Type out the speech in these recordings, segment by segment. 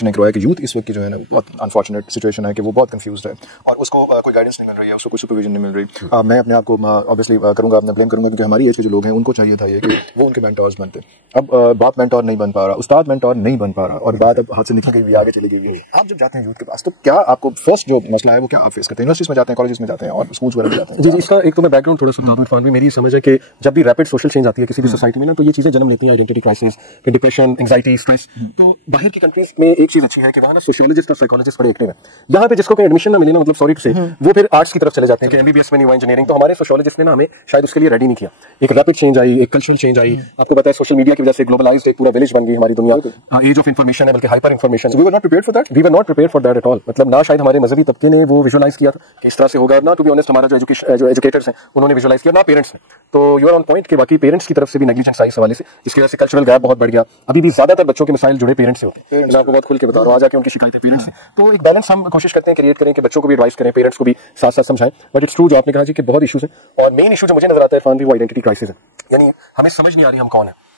Director ने करवाया कि यूथ इस वक्त की जो है ना बहुत अनफॉर्चुनेट सिचुएशन है कि वो बहुत कंफ्यूज्ड है और उसको कोई गाइडेंस नहीं मिल रही है, उसको कोई सुपरविजन नहीं मिल रही। मैं अपने आप को ऑब्वियसली करूँगा, अपना ब्लेम करूँगा, क्योंकि हमारी एज के जो लोग हैं उनको चाहिए था ये कि वो उनके मेंटोर्स बनते। अब बाप मेंटोर नहीं बन पा रहा, उस्ताद मेंटोर नहीं बन पा रहा और बात अब हाथ से निकल गई, आगे चली गई है। आप जब जाते हैं यूथ के पास तो क्या आपको फर्स्ट जो मसला है वो क्या आप फेस करते हैं? यूनिवर्सिटीज में जाते हैं, कॉलेजेस में जाते हैं और स्कूल्स वगैरह में जाते हैं? जी, इसका एक तो मैं बैकग्राउंड थोड़ा सा बता दूं इरफान भाई। मेरी समझ है कि जब भी रैपिड सोशल चेंज आती है किसी भी सोसाइटी में ना, तो ये चीजें जन्म लेती हैं आइडेंटिटी क्राइसिस, फिर डिप्रेशन, एंजाइटी, स्ट्रेस। तो बाहर की कंट्रीज में एक चीज अच्छी है कि वहाँ ना सोशियोलॉजिस्ट और साइकोलॉजिस्ट बड़े एक्टिव हैं। यहाँ पे जिसको कोई एडमिशन ना मिले ना, मतलब सॉरी टू से, वो फिर आर्ट्स की तरफ चले जाते हैं कि एमबीबीएस में नहीं हुआ इंजीनियरिंग। तो हमारे सोशियोलॉजिस्ट ने ना हमें शायद उसके लिए रेडी नहीं किया। एक रैपिड चेंज आई, एक कल्चरल चेंज आई। आपको पता है सोशल मीडिया की वजह से ग्लोबलाइज्ड एक पूरा विलेज बन गई हमारी दुनिया। एज ऑफ इन्फॉर्मेशन है, बल्कि hyper information. We were not prepared for that. We were not prepared for that at all. मतलब ना शायद हमारे मजहबी तबके ने वो विजुअलाइज किया था कि इस तरह से होगा, ना टू बी ऑनेस्ट हमारा जो एजुकेटर्स हैं उन्होंने विजुअलाइज किया, ना पेरेंट्स ने। तो यू आर ऑन पॉइंट कि बाकी पेरेंट्स की तरफ से भी नेग्लिजेंस आई इस हवाले से, जिसकी वजह से कल्चरल गैप बहुत बढ़ गया। अभी भी ज्यादातर बच्चों के मसाइल जुड़े पेरेंट्स से होते हैं। मैं आपको बहुत खुल के बता रहा हूँ, आज आके उनकी शिकायतें पेरेंट्स से। तो एक बैलेंस हम कोशिश करते हैं क्रिएट करें कि बच्चों को भी एडवाइस करें, पेरेंट्स को भी साथ साथ समझाएं। बट इट्स ट्रू जो आपने कहा जी कि बहुत इशूज हैं और मेन इशू जो मुझे नजर आता है इरफान भी वो आइडेंटिटी क्राइसिस है। यानी हमें समझ नहीं आ रही हम कौन है।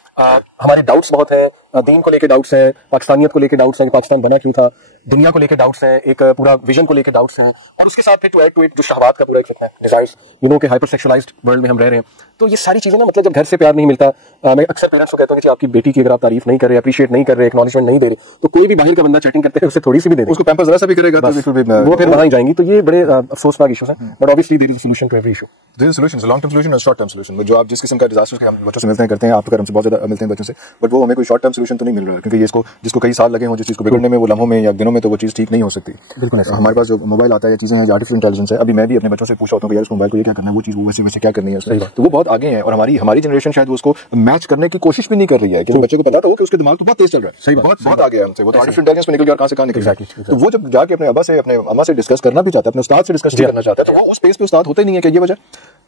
हमारे डाउट्स बहुत हैं, दीन को लेके डाउट्स हैं, पाकिस्तानियत को लेके डाउट्स हैं कि पाकिस्तान बना क्यों था, दुनिया को लेके डाउट्स हैं, एक पूरा विजन को लेके डाउट्स हैं, और उसके साथ फिर टू ऐड टू इट जो शहवात का पूरा एक फितना है, डिजायर्स, यू नो, के हाइपर सेक्सुअलाइज्ड वर्ल्ड में हम रह रहे हैं। तो ये सारी चीजें ना, मतलब जब घर से प्यार नहीं मिलता, मैं अक्सर पेरेंट्स को कहता हूँ कि आपकी बेटी की अगर आप तारीफ नहीं कर रहे, अप्रिशिएट नहीं कर रहे, एक्नॉलेजमेंट नहीं दे रहे, तो कोई भी बाहर का बंदा चैटिंग करते हैं उसे थोड़ी सी भी दे दे, उसको पैम्पर जरा सा भी करेगा तो वो फिर वहां ही जाएंगी। तो ये बड़े अफसोसनाक इश्यूज हैं, but obviously there is a solution to every issue. There is solution, long term solution और शॉर्ट टर्म सॉल्यूशन। जो आप जिस किस्म का डिजास्टर के हम बच्चों से मिलते हैं करते हैं, आप हमसे बहुत ज्यादा मिलते हैं बच्चों से, बट वो हमें कोई शॉर्ट टर्म सॉल्यूशन तो नहीं मिल रहा है, क्योंकि ये जिसको कई साल लगे हों जिस चीज को बिगड़ने में, वो लम्हों में या दिनों में तो वो चीज ठीक नहीं हो सकती। बिल्कुल हमारे पास जो मोबाइल आता है, चीजें हैं, आर्टिफिशियल इंटेलिजेंस है, अभी मैं भी अपने बच्चों से पूछा होता हूँ कि यार उस मोबाइल को ये क्या करना है, वो चीज वो वैसे क्या करनी है उसमें, तो वो बहुत आगे है। और हमारी जनरेशन शायद उसको मैच करने की कोशिश भी नहीं कर रही है कि बच्चे को पता तो हो कि उसके दिमाग तो बहुत तेज चल रहा है। सही बात, बहुत आगे है हमसे, वो तो आर्टिफिशियल इंटेलिजेंस में निकल गया और कहां से कहां निकल गया। तो वो जब जाके अपने अब्बा से, अपने अम्मा से डिस्कस करना भी चाहता है, अपने उस्ताद से डिस्कस करना चाहता है, तो वो उस स्पेस पे उस्ताद होते ही नहीं है। कि ये वजह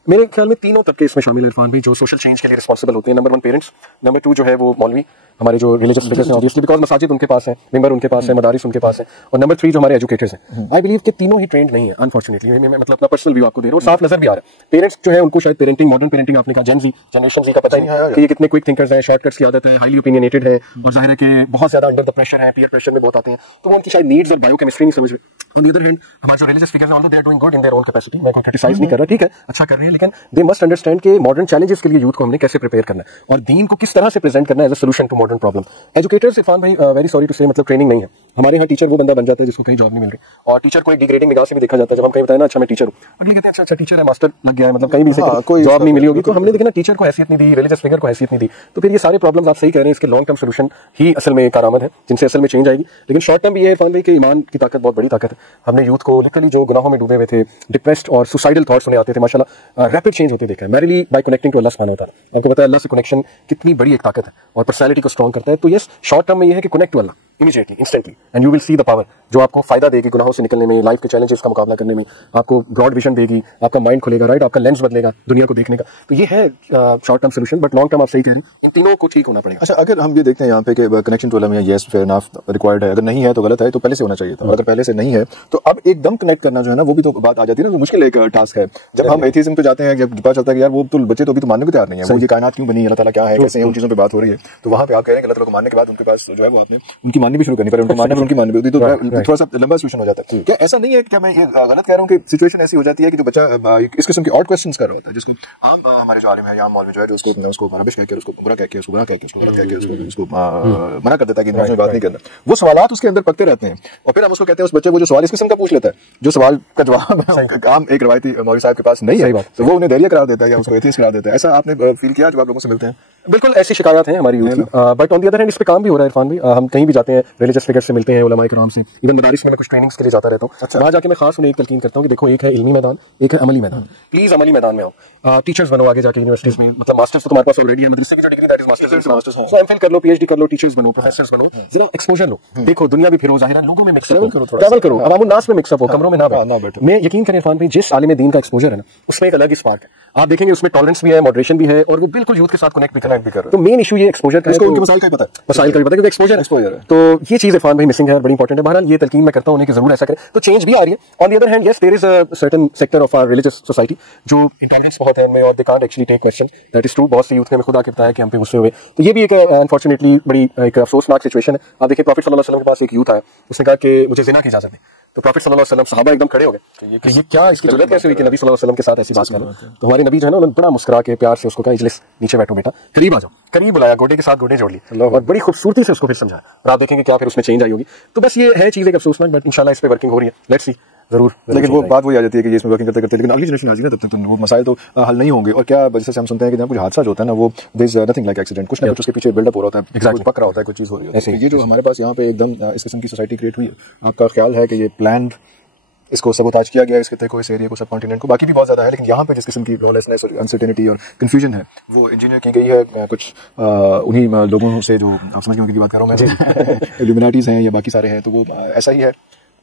मेरे ख्याल में तीनों तबके इसमें शामिल है इरफान भाई, जो सोशल चेंज के लिए रिस्पॉन्सिबल होते हैं। नंबर 1 पेरेंट्स, नंबर 2 जो है वो मौलवी, हमारे जो रिलीजियस फिगर्स हैं, ऑब्वियसली बिकॉज मसाजिद उनके पास है, मिंबर उनके पास है, मदारिस उनके पास है, और नंबर 3 जो हमारे एजुकेटर्स हैं। आई बिलीव कि तीनों ही ट्रेंड नहीं है अनफॉर्चुनेटली। मैं मतलब अपना पर्सनल व्यू आपको दे रहा हूँ, साफ नजर भी आ रहा है। पेरेंट्स जो है उनको शायद पेरेंटिंग, मॉडर्न पेरेंटिंग आपने कहा, जनरेशन जी का पता नहीं है कि ये कितने क्विक थिंकर्स हैं, शॉर्टकट्स की आदत है, हाईली ओपिनियनेटेड है, और जाहिर है कि बहुत ज्यादा अंडर द प्रेशर है, पीयर प्रेशर में बहुत आते हैं, तो वो उनकी शायद नीड्स और बायोकेमिस्ट्री नहीं समझ रहे। ऑन द अदर हैंड हमारे जो रिलीजियस फिगर्स हैं, although they are doing good in their own capacity, मैं कोई क्रिटिसाइज नहीं कर रहा, ठीक है, अच्छा कर रहे हैं, लेकिन दे मस्ट अंडरस्टैंड कि मॉडर्न चैलेंजेस के लिए यूथ को हमने कैसे प्रिपेयर करना है और दीन को किस तरह से प्रेजेंट करना है as a solution to modern problem. Educators Irfan भाई, वेरी सॉरी टू से, मतलब ट्रेनिंग नहीं है हमारे यहाँ। टीचर वो बंदा बन जाता है जिसको कहीं जॉब नहीं मिल रही, और टीचर को एक डिग्रेडिंग निगाह से भी देखा जाता है। जब हम कहीं बताए ना अच्छा मैं टीचर हूँ, अगले कहते हैं अच्छा टीचर है, मास्टर लग गया है, मतलब कहीं भी कोई जॉब नहीं मिली होगी। तो हमने देखा ना टीचर को हैसियत नहीं दी, रिलीजियस फिगर को हैसियत नहीं दी, तो फिर ये सारे प्रॉब्लम्स आप सही कह रहे हैं, इसके लॉन्ग टर्म सोल्यूशन ही असल में कारआमद है, जिनसे असल में चेंज आएगी। लेकिन शॉर्ट टर्म भी ये इरफान भाई कि ईमान की ताकत बहुत बड़ी ताकत है। हमने यूथ को लिटरली जो गुनाहों में डूबे हुए थे, डिप्रेस्ड और सुसाइडल थॉट्स उन्हें आते थे, माशाल्लाह रैपिड चेंज होते देखा है, merrily bye connecting to Allah सुब्हानहू व तआला। आपको पता है अल्लाह से कनेक्शन कितनी बड़ी एक ताकत है और पर्सनैलिटी को स्ट्रॉन्ग करता है। तो यस, शॉर्ट टर्म में ये है कि connect to Allah immediately, instantly, and you will see the power, जो आपको फायदा देगी गुनाहों से निकलने में, लाइफ के चैलेंजेस का मुकाबला करने में, आपको ब्रॉड विजन देगी, आपका माइंड खुलेगा, राइट, आपका लेंस बदलेगा दुनिया को देखने का। तो ये है short term solution, but long term आप सही कह रहे हैं, इन तीनों को ठीक होना पड़ेगा। अच्छा, अगर हम ये देखते हैं यहाँ पे कि कनेक्शन टू अल्लाह में येस फेयर इनफ रिक्वायर्ड है, अगर नहीं है तो गलत है, तो पहले से होना चाहिए था, अगर पहले से नहीं है तो अब एकदम कनेक्ट करना जो है ना, वो भी तो बात आ जाती है ना, मुश्किल एक टास्क है। जब हम एथीज्म पे जाते हैं, जब पता चलता है कि यार वो तो बच्चे तो अभी तो मानने को तैयार नहीं है, वो ये कायनात क्यों बनी, अल्लाह ताला क्या है, कैसे है, उन चीजों पे बात हो रही है, तो वहां पे आप कह रहे हैं कि अल्लाह ताला को मानने के बाद उनके पास जो है वो आपने उनकी माननी भी शुरू करनी पड़े, उनकी माननी भी, तो थोड़ा सा लंबा सोल्यूशन हो जाता है। क्या ऐसा नहीं है कि मैं ये गलत कह रहा हूँ कि सिचुएशन ऐसी हो जाती है कि जो बच्चा इस किस्म के ऑड क्वेश्चंस कर रहा होता है, जिसको आम हमारे जो आलिम है या मौलवी जो है, उसको रबिश कह के, उसको बुरा कह के, उसको गलत कह के उसको मना कर देता है कि इसमें बात नहीं करना, वो सवालात उसके अंदर पकते रहते हैं, और फिर हम उसको कहते हैं उस बच्चे वो जो सवाल इस किस्म का पूछ लेता है, जो सवाल का जवाब आम एक रवायती मौलवी साहब के पास नहीं है, तो वो उन्हें धैर्य करार देता है या उसको एथीस्ट करार देता है। ऐसा आपने फील किया जब आप लोगों से मिलते हैं? बिल्कुल ऐसी शिकायत है हमारी यूथ में, but on the other hand इस पे काम भी हो रहा है इरफान भाई। हम कहीं भी जाते हैं, रिलीजियस फिगर से मिलते हैं, उलमाए किराम से, इवन मदारिस में मैं कुछ ट्रेनिंग्स के लिए जाता रहता हूँ। अच्छा। वहां जाके मैं खास उन्हें एक तलकीन करता हूँ कि देखो, एक है इल्मी मैदान, एक है अमली मैदान, प्लीज अमली मैदान में आओ, टीचर्स बनो आगे जाके यूनिवर्सिटीज में, मतलब मास्टर्स तो तुम्हारे पास ऑलरेडी है, मदरसे की जो degree that is masters, so MPhil कर लो, पीएचडी कर लो, टीचर्स बनो, प्रोफेसर्स बनो, जरा एक्सपोजर लो, देखो दुनिया भी फिरो, जाहिर है लोगों में मिक्सअप करो, ट्रैवल करो, अवामुन नास में मिक्सअप हो, कमरों में ना बैठो। मैं यकीन करें इरफान भाई, जिस आलिम दीन का एक्सपोजर है ना, उसमें एक अलग ही स्पार्क है। आप देखेंगे उसमें टॉलरेंस भी है, मॉडरेशन भी है, और वो बिल्कुल यूथ के साथ कनेक्ट भी कर रहा है। तो मेन इशू ये एक्सपोजर का है। इसको उनके मसाइल का ही पता है, मसाइल का भी पता है, क्योंकि एक्सपोजर है। तो ये चीज इरफान भाई मिसिंग है, बड़ी इंपॉर्टेंट है। बहरहाल ये तलकीन मैं करता हूँ उन्हें कि जरूर ऐसा करें, तो चेंज भी आ रही है। On the other hand yes, there is a certain sector of our religious society जो इंटॉलरेंस बहुत है इनमें, और they can't actually take question, that is true. बहुत से यूथ ने हमें खुद आके बताया कि हम पे गुस्से हुए। तो ये भी एक अनफॉर्चुनेटली बड़ी एक अफसोसनाक सिचुएशन है। आप देखिए प्रॉफिट सल्लल्लाहु अलैहि वसल्लम के पास एक यूथ आया, उसने कहा कि मुझे जिना की इजाजत है। तो प्रॉफिट सल्लल्लाहु अलैहि वसल्लम सहाबा एकदम खड़े हो गए कि ये क्या, इसकी जरूरत कैसे हुई कि नबी सल्लल्लाहु अलैहि वसल्लम के साथ ऐसी बात करें। तो हमारे नबी जो है ना, उन्होंने बड़ा मुस्कुरा के प्यार से उसको कहा इजलिस, नीचे बैठो बेटा, करीब आ जाओ, करीब बुलाया, गोडे के साथ गोडे जोड़ ली और बड़ी खूबसूरती से उसको फिर समझाया। और आप देखेंगे क्या फिर उसमें चेंज आई होगी। तो बस ये है चीज एक अफसोसनाक, बट इंशाल्लाह इस पे वर्किंग हो रही है, लेट्स सी जरूर। लेकिन वो बात वही आ जाती है कि ये इसमें वर्किंग करते करते, लेकिन अगली जनरेशन आ जाएगी ना, तब तक वो मसाइल तो हल नहीं होंगे। और क्या जैसे हम सुनते हैं कि जब कुछ हादसा जो होता है ना, वो there is nothing like accident, कुछ ना कुछ उसके पीछे बिल्डअप हो रहा होता है, कुछ पक रहा होता है, कुछ चीज हो रही है। ये जो हमारे पास यहाँ पे एकदम इस किस्म की सोसाइटी क्रिएट हुई है, आपका ख्याल है कि ये प्लान्ड इसको सबोताज किया गया इस खित्ते को, इस एरिया को, सब कॉन्टिनेंट को? बाकी भी बहुत ज्यादा है, लेकिन यहाँ पे जिस किस्म की लॉलेसनेस और अनसर्टेनिटी और कंफ्यूजन है वो इंजीनियर की गई है कुछ उन्हीं लोगों से जो आप समझ गए उनकी बात कर रहा हूँ मैं, इल्यूमिनाटीज हैं या बाकी सारे हैं, तो वो ऐसा ही है।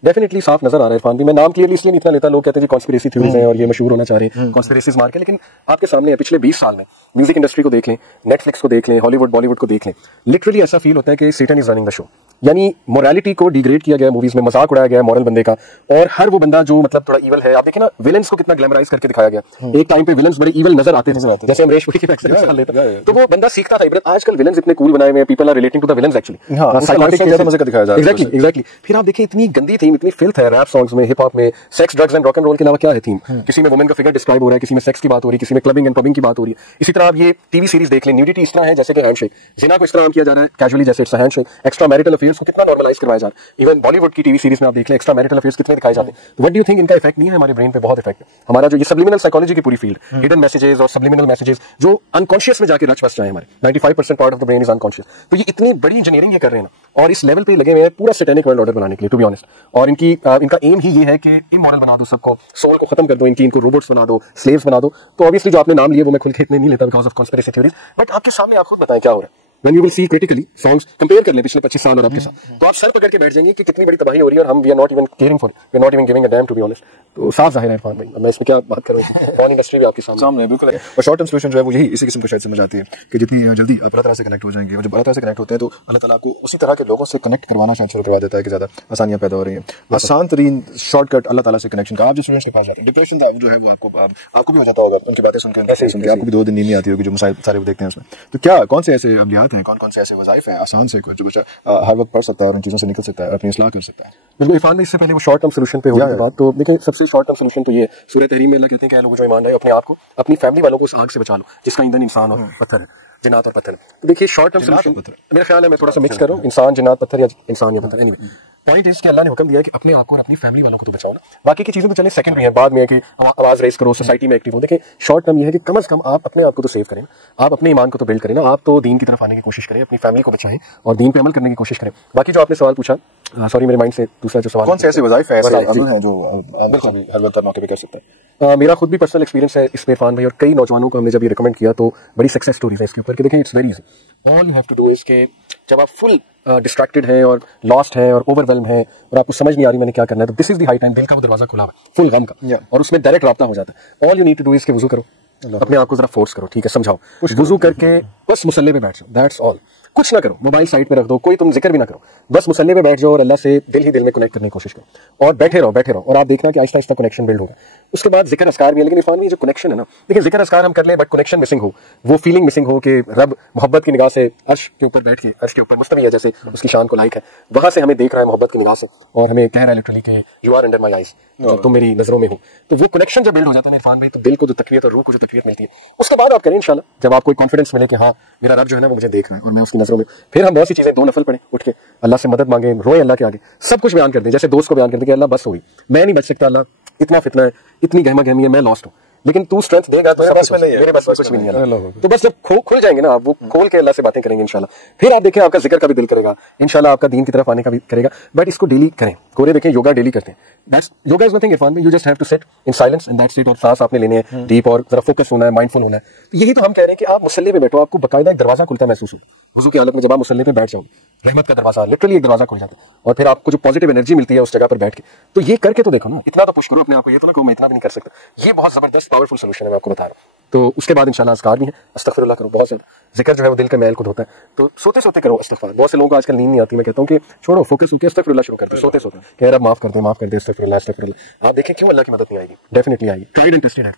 डेफिनेटली साफ नजर आ रहा है इरफान भी। मैं नाम क्लियरली इसलिए नहीं इतना लेता, लोग कहते हैं जी कॉन्स्पिरेसी थ्योरीज हैं और ये मशहूर होना चाह रहे हैं कॉन्स्पिरेसीज मार के, लेकिन आपके सामने है पिछले 20 साल में म्यूजिक इंडस्ट्री को देख लें, नेटफ्लिक्स को देख लें, हॉलीवुड बॉलीवुड को देख लें, लिटरली ऐसा फील होता है कि Satan is running the show. यानी मोरालिटी को डिग्रेड किया गया मूवीज में, मजाक उड़ाया गया मॉरल बंदे का, और हर वो बंदा जो मतलब थोड़ा इवल है। आप देखें ना विलेंस को कितना ग्लैमराइज करके दिखाया गया। एक टाइम पे विलेंस बड़े इवल नजर आते थे, जैसे अमरीश पुरी की मिसाल लेते, तो वो बंदा सीखता था इबरत। आजकल विलेंस इतने कूल बनाए हुए हैं, people are relating to the violence actually, ज्यादा मजे का दिखाया जा रहा है। एग्जैक्टली। फिर आप देखिए इतनी गंदी थीम, इतनी फिल्थ है रैप सॉन्ग्स में, हिप हॉप में, sex drugs and rock and roll के अलावा क्या है थीम? किसी में वुमेन का फिगर डिस्क्राइब हो रहा है, किसी में सेक्स की बात हो रही है, किसी में क्लबिंग एंड पबिंग की बात हो रही है। इसी तरह आप ये टीवी सीरीज देख लें, न्यूडिटी इस तरह है जैसे कि हैंडशेक, जिना को इस तरह किया जा रहा है कैजुअली जैसे it's a handshake, extra marital affairs को कितना नॉर्मलाइज करवाया जा रहा है। इवन बॉलीवुड की टीवी सीरीज में आप देख लें एक्स्ट्रा मैरिटल अफेयर्स कितने दिखाए जाते हैं। तो व्हाट डू यू थिंक इनका इफेक्ट नहीं है हमारे ब्रेन पे? बहुत इफेक्ट है हमारा, जो ये सब्लिमिनल साइकोलॉजी की पूरी फील्ड, हिडन मैसेजेस और सब्लिमिनल मैसेजेस जो अनकॉन्शियस में जाके रच बस जाए हमारे, 95% part of the brain is unconscious. तो ये इतनी बड़ी इंजीनियरिंग ये कर रहे हैं ना, और इस लेवल पे लगे हुए हैं पूरा सैटेनिक वर्ल्ड ऑर्डर बनाने के लिए, टू बी ऑनेस्ट। और इनका एम ही ये है कि इमोरल बना दो सबको, सोल को खत्म कर दो, इनको रोबोट्स बना दो, स्लेव्स बना दो। तो ऑब्वियसली जो आपने नाम लिए वो मैं खुल के इतने नहीं लेता because of conspiracy theories, but आपके सामने आप खुद बताएं क्या हो रहा है। When you will see critically songs, compare कर लें पिछले 25 साल और आपके साथ, तो आप सर पकड़ के बैठ जाएंगे कि कितनी बड़ी तबाही हो रही है, और हम we are not even caring for it, we are not even giving a damn to be honest। तो साफ जाहिर है इरफान भाई, मैं इसमें क्या बात करूं, फॉरेन इंडस्ट्री भी आपके सामने बिल्कुल है। और शॉर्ट टर्म सोल्यूशन जो है वो यही इसी किस्म को शायद समझ आती है कि जितनी जल्दी आप अल्लाह ताला से कनेक्ट हो जाएंगे, और जब अल्लाह ताला से कनेक्ट होते हैं तो अल्लाह ताला आपको उसी तरह के लोगों से कनेक्ट करवाना शायद शुरू करवा देता है कि ज्यादा आसानियां पैदा हो रही हैं। आसान तरीन शॉर्टकट अल्लाह ताला से कनेक्शन का। आप जो स्टूडेंट्स के पास जाते हैं, डिप्रेशन था जो है वो आपको भी हो जाता होगा उनकी बातें सुनकर, आपको भी 2 दिन नींद नहीं आती होगी जो मसाइल सारे वो देखते हैं उसमें। तो क्या कौन से ऐसे अमलियात हैं, कौन से ऐसे वज़ाइफ हैं आसान से जो बच्चा हर वक्त पढ़ सकता है और उन चीजों से निकल सकता है, अपनी इस्लाह कर सकता है? बिल्कुल इरफान भाई, इससे पहले वो शॉर्ट टर्म सोल्यूशन पे हो गई बात, तो देखिए सबसे शॉर्ट टर्म सोल्यूशन तो ये है, सूरह तहरीम में अल्लाह कहते हैं कि लोग जो ईमान लाए अपने आप को, अपनी फैमिली वालों को उस आग से बचा लो जिसका ईंधन इंसान और पत्थर है, जिन्नात और पत्थर। तो देखिए शॉर्ट टर्म सोल्यूशन मेरा ख्याल है, मैं थोड़ा सा मिक्स कर रहा हूँ, इंसान जिन्नात पत्थर या इंसान या पत्थर, एनीवे पॉइंट इज कि अल्लाह ने हुक्म दिया कि अपने आप को और अपनी फैमिली वालों को तो बचाओ ना, बाकी की चीजें तो चले सेकेंडरी है, बाद में है कि आवाज रेस करो, सोसाइटी में एक्टिव हो। देखिए शॉर्ट टर्म ये है कि कम से कम आप अपने आप को तो सेव करें, आप अपने ईमान को तो बिल्ड करें ना, आप तो दीन की तरफ आने की कोशिश करें, अपनी फैमिली को बचाएं और दीन पे अमल करने की कोशिश करें। बाकी जो आपने सवाल पूछा, सॉरी मेरे माइंड से दूसरा जो सवाल, कौन से ऐसे वज़ाइफ हैं, ऐसे अमल हैं जो हर वक्त मौके पे कर सकता है? मेरा खुद भी पर्सनल एक्सपीरियंस है इस पे इरफान भाई, और कई नौजवानों को हमने जब ये रिकमेंड किया तो बड़ी सक्सेस स्टोरीज है इसके ऊपर कि देखिए it's very easy, all you have to do is के जब आप फुल डिस्ट्रैक्टेड हैं और लॉस्ट हैं और ओवरवेल्म हैं और आपको समझ नहीं आ रही मैंने क्या करना है, तो this is the high time, दिल का वो दरवाजा खुला हुआ है फुल गम का, और उसमें डायरेक्ट राब्ता हो जाता है। All you need to do is के वुजू करो, अपने आप को जरा फोर्स करो, ठीक है, समझाओ, वुजू करके बस मुसल्ले पे बैठ जाओ, दैट्स ऑल, कुछ ना करो, मोबाइल साइड पे रख दो, कोई तुम जिक्र भी ना करो, बस मुसल्ले पे बैठ जाओ और अल्लाह से दिल ही दिल में कनेक्ट करने की कोशिश करो और बैठे रहो, और आप देखना कि आहिस्ता आहिस्ता कनेक्शन बिल्ड होगा। उसके बाद जिक्र अस्कार भी है, लेकिन इरफान में जो कनेक्शन है ना, देखिए जिक्र अस्कार हम कर लें बट कनेक्शन मिसिंग हो, वो फीलिंग मिसिंग हो कि रब मोहब्बत की निगाह से अर्श के ऊपर बैठ के, अर्श के ऊपर मुस्तवी है जैसे उसकी शान को लाइक है, वहां से हमें देख रहा है मोहब्बत की निगाह से और हमें कह रहा है लिटरली कि you are under my eyes, तुम मेरी नजरों में हो। तो वो कनेक्शन जब बिल्ड हो जाता है इरफान भाई, तो दिल को जो तकवीयत और रूह को जो तकवीयत मिलती है, उसके बाद आप करें इंशाल्लाह, जब आपको कॉन्फिडेंस मिले कि हाँ मेरा रब जो है ना वो मुझे देख रहा है और मैं उसकी नजरों में, फिर हम बहुत सी चीजें 2 नफल पढ़े, उठ के अल्लाह से मदद मांगे, रोए अल्लाह के आगे, सब कुछ बयान कर दें, जैसे दोस्त को बयान कर दें कि अल्लाह बस हुई, मैं नहीं बच सकता, अल्लाह इतना फितना है, इतनी गहमा गहमी है, मैं लॉस्ट हूँ, लेकिन तू स्ट्रेंथ देगा तो मेरे बस में नहीं है, मेरे बस में कुछ भी नहीं है। तो बस जब खुल जाएंगे ना आप, वो खोल के अल्लाह से बातें करेंगे इंशाल्लाह, फिर आप देखें आपका जिक्र का भी दिल करेगा इंशाल्लाह, आपका दीन की तरफ आने का भी करेगा, बट इसको डेली करें। कोरे देखें योगा डेली करते हैं, योगा इज नथिंग इरफान में, you just have to sit in silence and that's it, और सांस आपने लेने हैं डीप और जरा फोकस होना है, माइंडफुल होना है। तो यही तो हम कह रहे हैं कि आप मुसल्ले पे बैठो, आपको बाकायदा एक दरवाजा खुलता महसूस हो, वुजू की हालत में जब आप मुसल्ले पे बैठ जाओ, रहमत का दरवाजा, लिटरली एक दरवाजा खुल जाता है, और फिर आपको जो पॉजिटिव एनर्जी मिलती है उस जगह पर बैठ के, तो ये करके तो देखो ना, इतना तो पुश करो अपने आप को, ये तो ना कि मैं इतना भी नहीं कर सकता, ये बहुत जबरदस्त पावरफुल सोल्यूशन है, मैं आपको बता रहा हूँ। तो उसके बाद इंशाल्लाह अस्कार भी है, अस्तगफिरुल्लाह करो बहुत ज्यादा। जिक्र जो है वो दिल का मैल को धोता है, तो सोते सोते करो इस्तिग़फ़ार। बहुत से लोगों को आजकल नींद नहीं आती, मैं कहता हूँ कि छोड़ो, फोकस होकर अस्तगफिरुल्लाह शुरू कर दो सोते सोते, कि यार अब माफ कर दे अस्तगफिरुल्लाह अस्तगफिरुल्लाह। आप देखें क्यों अल्लाह की मदद नहीं आएगी, डेफिनेटली आएगी। ट्राइड एंड टेस्टेड है।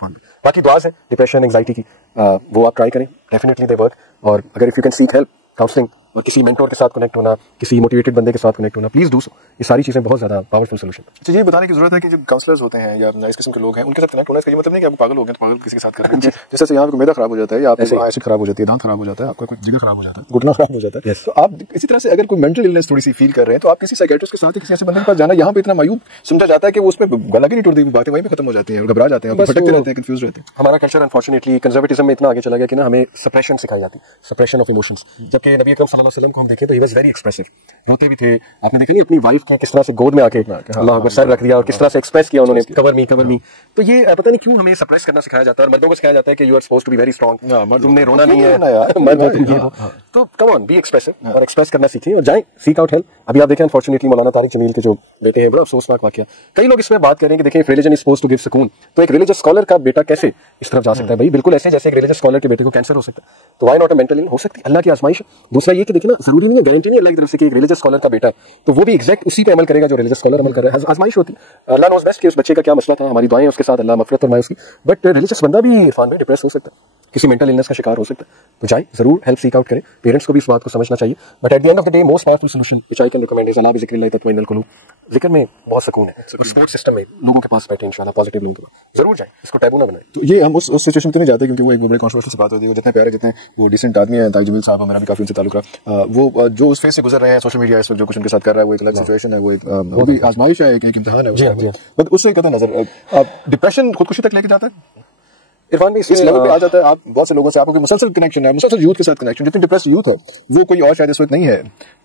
बाकी दुआज़ है डिप्रेशन एंग्जाइटी की, वो आप ट्राई करें, डेफिनेटली दे वर्क। और अगर if you can seek help, counselling और किसी मेंटोर के साथ कनेक्ट होना, किसी मोटिवेटेड बंदे के साथ कनेक्ट होना, प्लीज डू सो। ये सारी चीजें बहुत ज्यादा पावरफुल सोल्यूशन। अच्छा, ये बताने की जरूरत है कि जो काउंसलर्स होते हैं या इस किस्म के लोग हैं, उनके साथ कनेक्ट होना, इसका ये मतलब नहीं कि आप पागल हो गए तो पागल किसी के साथ कर रहे हैं। जैसे यहाँ पे मैदा खराब हो जाता है, या आपकी एसिड खराब हो जाती है, दांत खराब हो जाता है, आपका कोई जिगर खराब हो जाता है, घुटना खराब हो जाता है, तो आप इसी तरह से अगर कोई मेंटल इलनेस थोड़ी सी फील कर रहे हैं तो आप किसी साइकियाट्रिस्ट के साथ किसी ऐसे बंदे के पास जाना। यहाँ पे इतना मायूब समझा जाता है कि वो उसमें गला की नहीं टूटती, बातें वहीं पे खत्म हो जाती हैं, घबरा जाते हैं, भटकते रहते हैं, कंफ्यूज रहते हैं। हमारा कल्चर अनफॉर्चुनेटली कंजर्वेटिज्म में इतना आगे चला गया कि ना हमें सप्रेशन सिखाई जाती, सप्रेशन ऑफ इमोशंस। जबकि नबी अकरम सल्लल्लाहु अलैहि वसल्लम को हम देखें तो ही वाज वेरी एक्सप्रेसिव, रोते भी थे। आपने देखा नहीं अपनी वाइफ के किस तरह से गोद में आके अल्लाह अकबर सर रख दिया और किस तरह से एक्सप्रेस किया उन्होंने, कवर मी कवर मी। तो ये पता नहीं क्यों हमें सप्रेस करना सिखाया जाता है, और मर्दों को सिखाया जाता है कि you are supposed to be very strong, तुमने रोना नहीं है मर्द। तो कम ऑन, बी एक्सप्रेसिव और एक्सप्रेस करना सीखिए और जाएं, सीक आउट हेल्प। अभी आप देखें अनफॉर्चुनेटली मौलाना तारिक जमील के जो बेटे हैं, बड़ा अफसोसनाक वाकया। कई लोग इसमें बात करें कि देखें religion is supposed to give सुकून, तो एक रिलीजियस स्कॉलर का बेटा कैसे इस तरफ जा सकता है भाई? बिल्कुल ऐसे जैसे एक रिलीजियस स्कॉलर के बेटे को कैंसर हो सकता है, तो why not a mental illness हो सकती है, अल्लाह की आजमाइश। दूसरा ये कि देखिए ना, जरूरी नहीं है, गारंटी नहीं है अल्लाह की तरफ से कि एक रिलीजियस स्कॉलर का बेटा है तो वो भी एग्जैक्ट उसी पे अमल करेगा जो रिलीजियस स्कॉलर अमल कर रहा है। आजमाइश होती है, अल्लाह नोज बेस्ट कि उस बच्चे का क्या मसला था, हमारी दुआएं उसके साथ, अल्लाह मगफिरत फरमाए उसकी। बट रिलीजियस बंदा भी इरफान भाई डिप्रेस हो सकता है, किसी मेंटल इलनेस का शिकार हो सकता है, तो जाए जरूर हेल्प सीक आउट करें। पेरेंट्स को भी इस बात को समझना चाहिए। But at the end of the day most powerful solution which I can recommend is अला बिज़िक्रिल्लाह तत्मइन्नुल कुलूब। जिक्र में बहुत सुकून है, और सपोर्ट सिस्टम में लोगों के पास बैठे इंशाल्लाह, पॉजिटिव लोगों के पास जरूर जाए, इसको टैबू ना बनाए। तो ये हम उस सिचुएशन में तो नहीं जाते क्योंकि वो एक बड़े कंट्रोवर्शियल से बात होती है। वो जितने प्यारे, जितने वो डिसेंट आदमी है तारिक जमील साहब, मेरा भी काफी उनसे ताल्लुक रहा, वो जो उस फेज से गुजर रहे हैं सोशल मीडिया, इस वक्त जो कुछ उनके साथ कर रहा है वो एक अलग सिचुएशन है, वो भी आजमाइश है, एक इम्तिहान है। बट उससे कतई नजर डिप्रेशन खुदकुशी तक लेके जाता है इरफान भी इस लेवल पे आ जाता है। आप बहुत से लोगों से आपको मुसलसल कनेक्शन है, मुसलसल यूथ के साथ कनेक्शन, जितनी डिप्रेस यूथ है वो कोई और शायद इस वक्त नहीं है,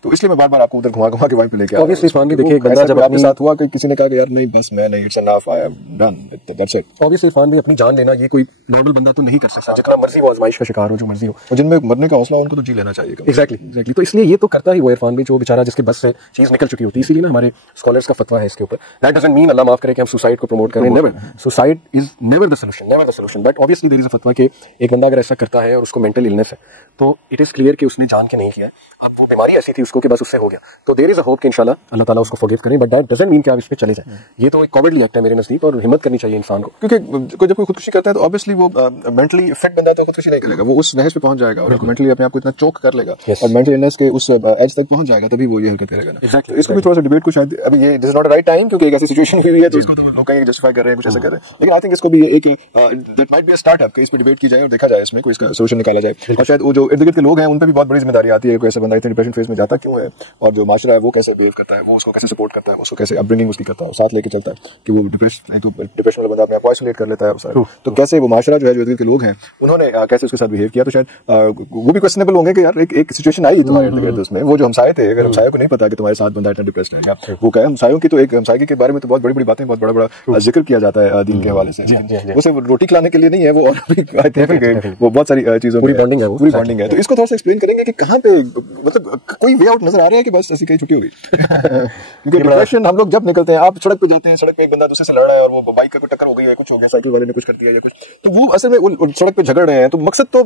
तो इसलिए मैं बार बार आपको उधर घुमा घुमा के वहीं पे लेके आया। ऑब्वियसली इरफान भी देखिए, एक बंदा जब आपके साथ हुआ कि किसी ने कहा कि यार नहीं बस मैं नहीं, it's enough, I am done, that's it. Obviously Irfan भी अपनी जान लेना ये कोई नॉर्मल बंदा तो नहीं कर सकता, जितना मर्जी वो आजमाइश का शिकार हो, जो मर्जी हो, और जिनमें मरने का हौसला उनको तो जी लेना चाहिए। एग्जैक्टली। तो इसलिए ये तो करता ही वो इरफान भी, जो बेचारा जिसके बस से चीज निकल चुकी होती है। इसीलिए ना हमारे स्कॉलर्स का फतवा है इसके ऊपर, दैट डजंट मीन अल्लाह माफ करे कि हम सुसाइड को प्रमोट करें, never, suicide is never the solution. But obviously there is a फतवा कि एक बंदा अगर ऐसा करता है और उसको मेंटल इलनेस है तो इट इज क्लियर कि उसने जान के नहीं किया है, अब वो बीमारी ऐसी थी उसको कि बस उससे हो गया, तो देयर इज अ होप कि इंशाल्लाह अल्लाह ताला उसको फॉरगिव करें। बट दैट डजंट मीन कि आप इस पे चले जाएं। ये तो एक कॉवर्डली एक्ट है मेरे नजदीक, और हिम्मत करनी चाहिए इंसान को, क्योंकि जब कोई खुदकुशी करता है तो ऑब्वियसली वो मेंटली फिट बंदा तो खुदकुशी नहीं करेगा, वो उस नहज पे पहुंच जाएगा और मेंटली अपने आप को इतना चोक कर लेगा और मेंटल इलनेस के उस एज तक पहुंच जाएगा, तभी वो ये हरकत करेगा ना। तो इसको भी थोड़ा सा डिबेट को शायद अभी ये this is not the right time, क्योंकि एक ऐसी सिचुएशन हुई है तो इसको तो लोग कहीं जस्टिफाई कर रहे हैं, कुछ ऐसा कर रहे हैं, लेकिन आई थिंक इसको भी एक that might be a startup कि इस पे डिबेट की जाए और देखा जाए इसमें कोई इसका सोल्यूशन निकाला जाए। और शायद वो जो इर्द गिर्द के लोग हैं उन पे भी बहुत बड़ी जिम्मेदारी आती है, कोई ऐसा बंदा इतने डिप्रेशन फेज में जाता क्यों है, और जो माशरा है वो कैसे बिहेव करता है, वो उसको कैसे सपोर्ट करता है, उसको कैसे अपब्रिंगिंग उसकी करता है, साथ लेके चलता है कि वो डिप्रेशन वाला बंदा अपने आप को आइसोलेट कर लेता है, तो कैसे वो माशरा जो है जो इर्द गिर्द के लोग हैं उन्होंने कैसे उसके साथ बिहेव किया, तो शायद वो भी क्वेश्चनेबल होंगे कि यार एक सिचुएशन आई तुम्हारे इर्द गिर्द, उसमें वो जो हमसाये थे, अगर हमसाये को नहीं पता कि तुम्हारे साथ बंदा इतना डिप्रेस्ड है, या वो कहे हमसायों की, तो एक हमसाये के बारे में तो बहुत बड़ी बड़ी बातें, बहुत बड़ा बड़ा जिक्र किया जाता है दीन के हवाले से, वो सिर्फ रोटी खिलाने के लिए नहीं है, वो और वो बहुत सारी चीजों पूरी बॉन्डिंग है। तो इसको थोड़ा सा एक्सप्लेन करेंगे कि कहाँ पे मतलब कोई वे आउट नजर आ रहा है कि बस ऐसी कहीं छुट्टी हो गई क्योंकि डिप्रेशन हम लोग जब निकलते हैं, आप सड़क पे जाते हैं, सड़क पे एक बंदा दूसरे से लड़ रहा है और वो बाइक का कोई टक्कर हो गई है, कुछ हो गया, साइकिल वाले ने कुछ कर दिया या कुछ, तो वो असल में वो सड़क पे झगड़ रहे हैं, तो मकसद तो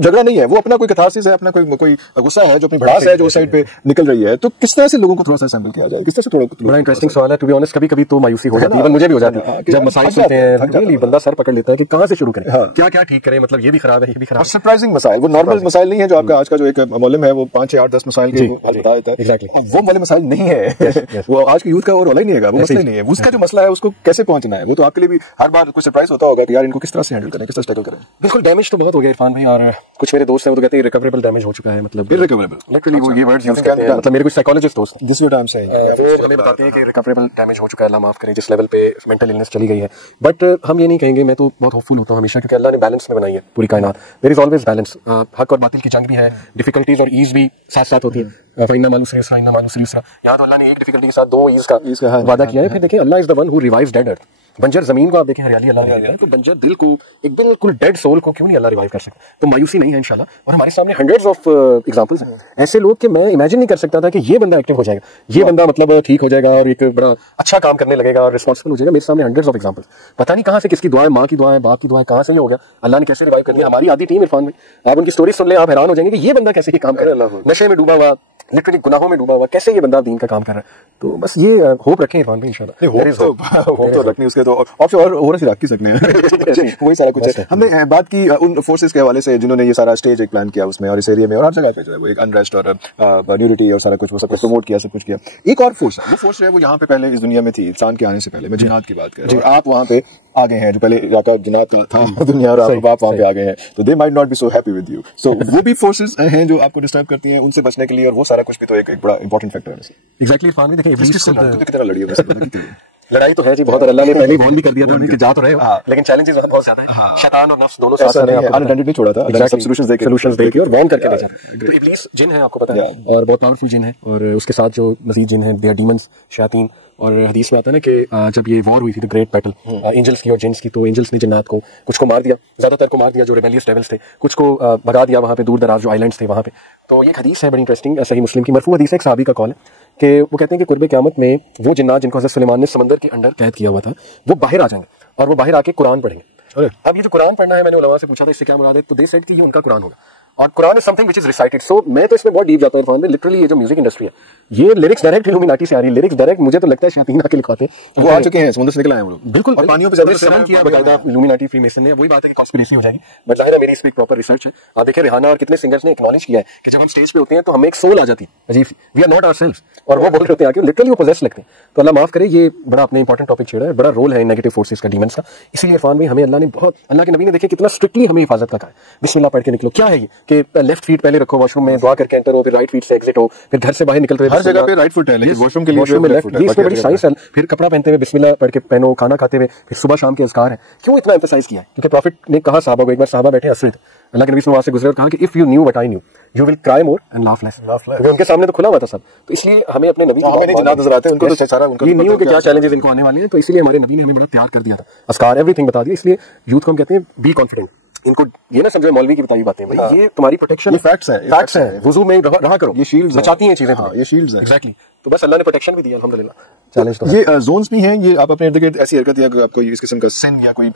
झगड़ा नहीं है, वो अपना कोई कैथारसिस है, अपना कोई गुस्सा है, जो अपनी भड़ास है जो उस साइड पे निकल रही है। तो किस तरह से लोगों को थोड़ा सा सैंपल किया जाए, किस तरह से थोड़ा बड़ा इंटरेस्टिंग सवाल है टू बी ऑनेस्ट। कभी कभी तो मायूसी हो जाती है, इवन मुझे भी हो जाती है जब मसाइल सुनते हैं, बंदा सर पकड़ लेता है कि कहां से शुरू करें, क्या क्या ठीक करें, मतलब ये भी खराब है, ये भी खराब। सरप्राइजिंग मसाइल, वो नॉर्मल मसाइल नहीं है जो आपका आज का जो एक मौलम है वो 5 6 8 10 मसाइल के बता देता है, वो वाले मसाइल नहीं है, वो आज के यूथ का और वाला ही नहीं है, वो मसला नहीं है, उसका जो मसला है उसको कैसे पहुंचना है, वो तो आपके लिए भी हर बार कुछ सरप्राइज होता होगा कि यार इनको किस तरह से हैंडल करें, किस तरह से टैकल करें। बिल्कुल डैमेज तो बहुत हो गया इरफान भाई, और कुछ मेरे दोस्त हैं वो तो कहते हैं इरिकवरेबल डैमेज हो चुका है, मतलब इरिकवरेबल लिटरली वो ये वर्ड्स यूज करते हैं, मतलब मेरे कुछ साइकोलॉजिस्ट दोस्त हैं this what I am saying, वो हमें बताते हैं कि इरिकवरेबल डैमेज हो चुका है, अल्लाह माफ करे जिस लेवल पे मेंटल इलनेस चली गई है। बट हम ये नहीं कहेंगे, मैं तो बहुत होपफुल होता हूं हमेशा, क्योंकि अल्लाह ने बैलेंस में बनाई है पूरी कायनात, देयर इज ऑलवेज बैलेंस, हक और बातिल की जंग भी है, डिफिकल्टीज और ईज भी साथ साथ होती है, फइन्ना मालूस युस्रा इन्ना मालूस युस्रा, यहां तो अल्लाह ने एक डिफिकल्टी के साथ 2 ईज का वादा किया है। फिर देखिए Allah is the one who revives dead earth, बंजर जमीन को आप देखें, हरियाली अल्लाह ने दिया है, तो बंजर दिल को, एक बिल्कुल डेड सोल को क्यों नहीं अल्लाह रिवाइव कर सकता? तो मायूसी नहीं है इंशाल्लाह। और हमारे सामने हंड्रेड्स ऑफ एग्जांपल्स हैं ऐसे लोग कि मैं इमेजिन नहीं कर सकता था कि ये बंदा एक्टिव हो जाएगा, ये बंदा मतलब ठीक हो जाएगा और एक बड़ा अच्छा काम करने लगेगा और रिस्पॉन्सिबल हो जाएगा। मेरे सामने हंड्रेड्स ऑफ एग्जांपल्स, पता नहीं कहाँ से किसकी दुआएं, माँ की दुआएं, बाप की दुआएं, कहाँ से ये हो गया, अल्लाह ने कैसे रिवाइव कर दिया। हमारी आधी टीम इरफान में, आप उनकी स्टोरी सुन ले, आप हैरान हो जाएंगे कि ये बंदा कैसे ये काम कर रहा है, नशे में डूबा हुआ, लिटरली गुनाहों में डूबा हुआ, कैसे ये बंदा दीन का काम कर रहा है। तो बस ये होप रखें इरफान भाई इंशाल्लाह। होप तो रखनी, उसके तो ऑप्शन और रख ही सकते हैं वही सारा कुछ है। हमने बात की उन फोर्सेस के हवाले से जिन्होंने ये सारा स्टेज एक प्लान किया उसमें, और इस एरिया में और हर जगह पे जो है वो एक अनरेस्ट और न्यूडिटी और सारा कुछ वो सब कुछ प्रमोट किया, सब कुछ किया। एक और फोर्स है, वो फोर्स है वो यहाँ पे पहले इस दुनिया में थी, इंसान के आने से पहले। मैं जिन्नात की बात कर रहा हूं, आप वहाँ पे आ गए हैं, जो पहले जाकर जिन्नात का था दुनिया, और आप वहाँ पे आ गए हैं, तो they might not be so happy with you. So वो भी फोर्सेस हैं जो आपको डिस्टर्ब करती हैं, उनसे बचने के लिए, और वो सारा कुछ भी तो एक बड़ा इंपॉर्टेंट फैक्टर है। एग्जैक्टली इरफान, देखिए कितना लड़ी है लड़ाई तो है जी बहुत, और अल्लाह ने पहले ही वार्न भी कर दिया था कि जा तो रहे हो, लेकिन चैलेंजेस बहुत ज्यादा है। शैतान और नफ्स दोनों साथ साथ हैं, अनइंटेंडेड नहीं छोड़ा था, एग्जैक्टली सॉल्यूशंस देके और वार्न करके भेजा। तो इब्लीस जिन है, आपको पता है, और बहुत पावरफुल जिन है, और उसके साथ जो मजीद जिन है, दे आर डीमंस, शैतान। और हदीस में आता है ना कि जब ये वॉर हुई थी, द ग्रेट बैटल एंजल्स की और जिन्स की, तो एंजल्स ने जिन्नात को कुछ को मार दिया, ज्यादातर को मार दिया जो रिबेलियस डेविल्स थे, कुछ को भगा दिया वहां पे दूर दराज जो आइलैंड्स थे वहां पे। तो ये हदीस है बड़ी इंटरेस्टिंग, सही मुस्लिम की मरफू हदीस है, एक सहाबी का कॉल है कि वो कहते हैं कि कुर्बे क़यामत में वो जिन्नात जिनको हज़रत सुलेमान ने समंदर के अंदर कैद किया हुआ था, वो बाहर आ जाएंगे और वो बाहर आके कुरान पढ़ेंगे। अब ये जो कुरान पढ़ना है, मैंने उलमा से पूछा था इससे क्या मुराद है, तो दे सेड कि ये उनका कुरान होगा, और Quran is something which is recited. So मैं तो इसमें बहुत डीप जाता हूं इरफान में, लिटरली ये जो म्यूजिक इंडस्ट्री है, ये लिरिक्स डायरेक्ट इल्यूमिनाटी से आ रही है, लिरिक्स डायरेक्ट मुझे तो लगता है शैतान आके लिखवाते हैं, वो आ चुके हैं, समुद्र से निकल आए हैं वो लोग, बिल्कुल पानियों पे ज्यादा सेवन किया बकायदा इल्यूमिनाटी फ्रीमेसन ने। वही बात है कि कॉन्स्पिरेसी हो जाएगी, बट जाहिर है मेरी इस पे प्रॉपर रिसर्च है। आप देखिए रिहाना और कितने सिंगर्स ने एक्नॉलेज किया है कि जब हम स्टेज पे होते हैं तो हमें एक सोल आ जाती है अजीब सी, वी आर नॉट आवरसेल्व्स, और वो बोल रहे होते हैं आके लिटरली वो पोजेस लगते हैं। तो अल्लाह माफ करे, ये बड़ा अपने इंपॉर्टेंट टॉपिक छेड़ा है, बड़ा रोल है नेगेटिव फोर्सेस का, डीमंस का। इसीलिए इरफान में हमें अल्लाह ने बहुत, अल्लाह के नबी ने देखिए कितना स्ट्रिक्टली हमें हिफाजत का कहा है, बिस्मिल्लाह पढ़ के निकलो। क्या है ये कि लेफ्ट फीट पहले रखो वॉशरूम में, दुआ करके एंटर हो, फिर राइट फीट से एग्जिट हो, फिर घर से बाहर निकलते हुए हर जगह पे राइट फुट है, लेकिन वॉशरूम के लिए लेफ्ट, इसमें बड़ी साइंस है। फिर कपड़ा पहनते हुए बिस्मिल्लाह पढ़ के पहनो, खाना खाते हुए फिर सुबह शाम के अज़कार है। क्यों इतना एम्फसाइज किया है? क्योंकि प्रॉफिट ने कहा साहबा को, एक बार साहबा बैठे हंस रहे थे, अल्लाह के नबी वहां से गुजरे और कहा कि if you knew what I knew you will cry more and laugh less. क्योंकि उनके सामने तो खुला हुआ था सब, तो इसलिए हमें अपने नबी नजर आते हैं, उनको तो सारा उनको न्यू के क्या चैलेंजेस इनको आने वाले हैं, तो इसलिए हमारे नबी ने हमें बड़ा तैयार कर दिया था, अज़कार एवरीथिंग बता दिया। इसलिए यूथ को हम कहते हैं बी कॉन्फिडेंट, इनको ये ना समझो मौलवी की बताई बातें, भाई ये तुम्हारी प्रोटेक्शन, ये फैक्ट्स है, वुजू में रहा करो, ये शील्ड्स बचाती हैं चीजें, ये शील्ड्स है एग्जैक्टली। तो बस अल्लाह ने प्रोटेक्शन भी दिया अल्हम्दुलिल्लाह। चैलेंज तो ये जोन्स भी हैं, ये आप अपने इर्द गिर्द ऐसी हरकत या आपको इस किस्म का सिन या कोई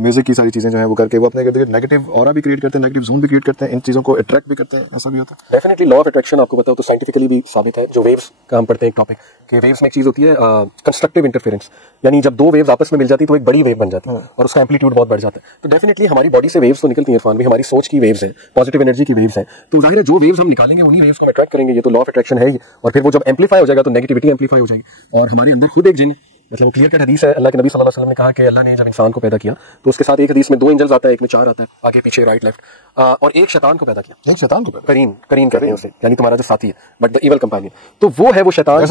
म्यूजिक की सारी चीजें जो है वो करके वो अपने इर्द गिर्द नेगेटिव ऑरा भी क्रिएट करते हैं, नेगेटिव जोन भी क्रिएट करते हैं, इन चीजों को अट्रैक्ट भी करते हैं, ऐसा भी होता है। डेफिनेटली लॉ ऑफ अट्रैक्शन आपको बताओ तो साइंटिफिकली भी साबित है। जो वेव्स का हम पढ़ते हैं एक टॉपिक कि वेव्स में एक चीज होती है कंस्ट्रक्टिव इंटरफेरेंस, यानी जब दो वेव्स आपस में मिल जाती है तो एक बड़ी वेव बन जाती है और उसका एम्पलीट्यूड बहुत बढ़ जाता है। तो डेफिनेटली हमारी बॉडी से वेव्स तो निकलती हैं इरफान भी, हमारी सोच की वेव्स हैं, पॉजिटिव एनर्जी की वेव्स हैं, तो जाहिर है जो वेव्स हम निकालेंगे उन्हीं वेव्स को हम अट्रैक्ट करेंगे, ये तो लॉ ऑफ अट्रैक्शन है ही। और फिर वो जब एम्पलीफाई हो जाएगा तो नेगेटिविटी एम्पलीफाई हो जाएगी। और हमारे अंदर खुद एक जिन, मतलब क्लियर कट हदीस है, अल्लाह के नबी सल्लल्लाहु अलैहि वसल्लम ने कहा कि अल्लाह ने जब इंसान को पैदा किया तो उसके साथ एक हदीस में 2 एंजल्स आता है, एक में 4 आता है, आगे पीछे राइट लेफ्ट, और एक शैतान को पैदा किया, एक शैतान को पैदा, करीन कहते हैं उसे, यानी तुम्हारा जो साथी है, बट द इवल कंपेनियन। तो वो है वो शैतान,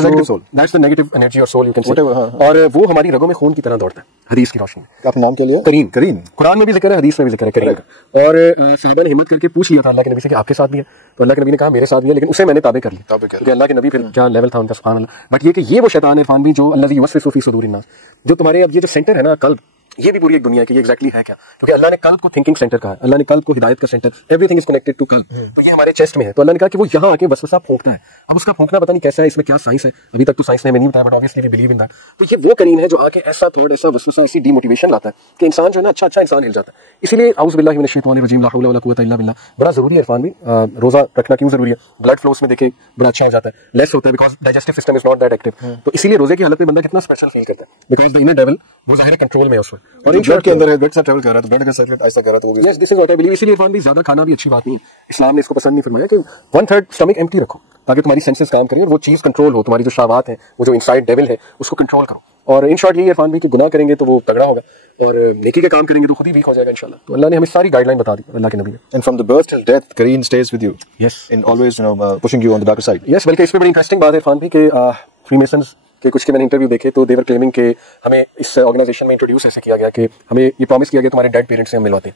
दैट्स द नेगेटिव एनर्जी और सोल यू कैन से, और वो हमारी रगों में खून की तरह दौड़ता है हदीस की रोशनी में। आपने नाम क्या लिया? करीन। कुरान में भी जिक्र है, हदीस में भी जिक्र है करीन का। और साहबा ने हिम्मत करके पूछ लिया था अल्लाह के नबी से कि आपके साथ भी है, तो अल्लाह के नबी ने कहा मेरे साथ भी है, लेकिन उसे मैंने ताबे कर लिया, क्योंकि अल्लाह के नबी फिर क्या लेवल था उनका, सुभान अल्लाह। बट ये कि ये वो शैतान इरफान भी जो अल्लाह युवस्विसु फी सुदूरिन नास, जो तुम्हारे अब ये जो सेंटर है ना कल्ब, ये भी पूरी एक दुनिया की, ये एग्जैक्टली है क्या, क्योंकि अल्लाह ने कल्ब को थिंकिंग सेंटर कहा है, अल्लाह ने कल्ब को हिदायत का center, everything is connected to कल्ब, तो ये हमारे चेस्ट में है। तो अल्लाह ने कहा कि वो यहाँ आके वसवसा फूंकता है। अब उसका फूंकना पता नहीं कैसा है, इसमें क्या साइंस है, अभी तक तो साइंस ने हमें नहीं बताया, but obviously we believe in that. तो ये वो करीन है जो आके ऐसा थर्ड, ऐसा वसवसा, ऐसी डीमोटिवेशन लाता है कि इंसान जो है ना अच्छा इंसान हिल जाता है। इसलिए औज़ु बिल्लाहि मिनश शैतानिर रजीम, ला हौला वला कुव्वता इल्ला बिल्लाह, बड़ा जरूरी है इरफान भी। रोजा रखना क्यों जरूरी है? ब्लड फ्लोस में देखे बड़ा अच्छा हो जाता है, लेस होता है, because digestive system is not that active. तो इसीलिए रोजे की हालत में बंदा कितना स्पेशल फील करता है, बिकॉज द इनर डेविल वो जाहिर कंट्रोल में है उसमें, और ब्लड के अंदर है, ब्लड से ट्रैवल कर रहा है, तो ब्लड का सर्कुलेट ऐसा कर रहा है, तो वो भी, yes this is what I believe. इसीलिए इरफान भी ज्यादा खाना भी अच्छी बात नहीं है, इस्लाम ने इसको पसंद नहीं फरमाया कि 1/3 स्टमक एम्प्टी रखो ताकि तुम्हारी सेंसेस काम करें और वो चीज कंट्रोल हो, तुम्हारी जो शहवात है, वो जो इनसाइड डेविल है उसको कंट्रोल करो। और इन शॉर्ट ये इरफान भी कि गुनाह करेंगे तो वो तगड़ा होगा और नेकी के काम करेंगे तो खुद ही वीक हो जाएगा इंशाल्लाह। तो अल्लाह ने हमें सारी गाइडलाइन बता दी अल्लाह के नबी ने। And from the birth till death करीन stage with you, yes, in always you know pushing you on the darker side. Yes, बल्कि इसमें बड़ी इंटरेस्टिंग बात है इरफान भी कि फ्रीमेसन्स के कुछ के मैंने इंटरव्यू देखे तो दे वर क्लेमिंग कि हमें इस ऑर्गेनाइजेशन में इंट्रोड्यूस ऐसे किया गया कि हमें ये प्रॉमिस किया गया तुम्हारे डेड पेरेंट्स से हम मिलवाते हैं।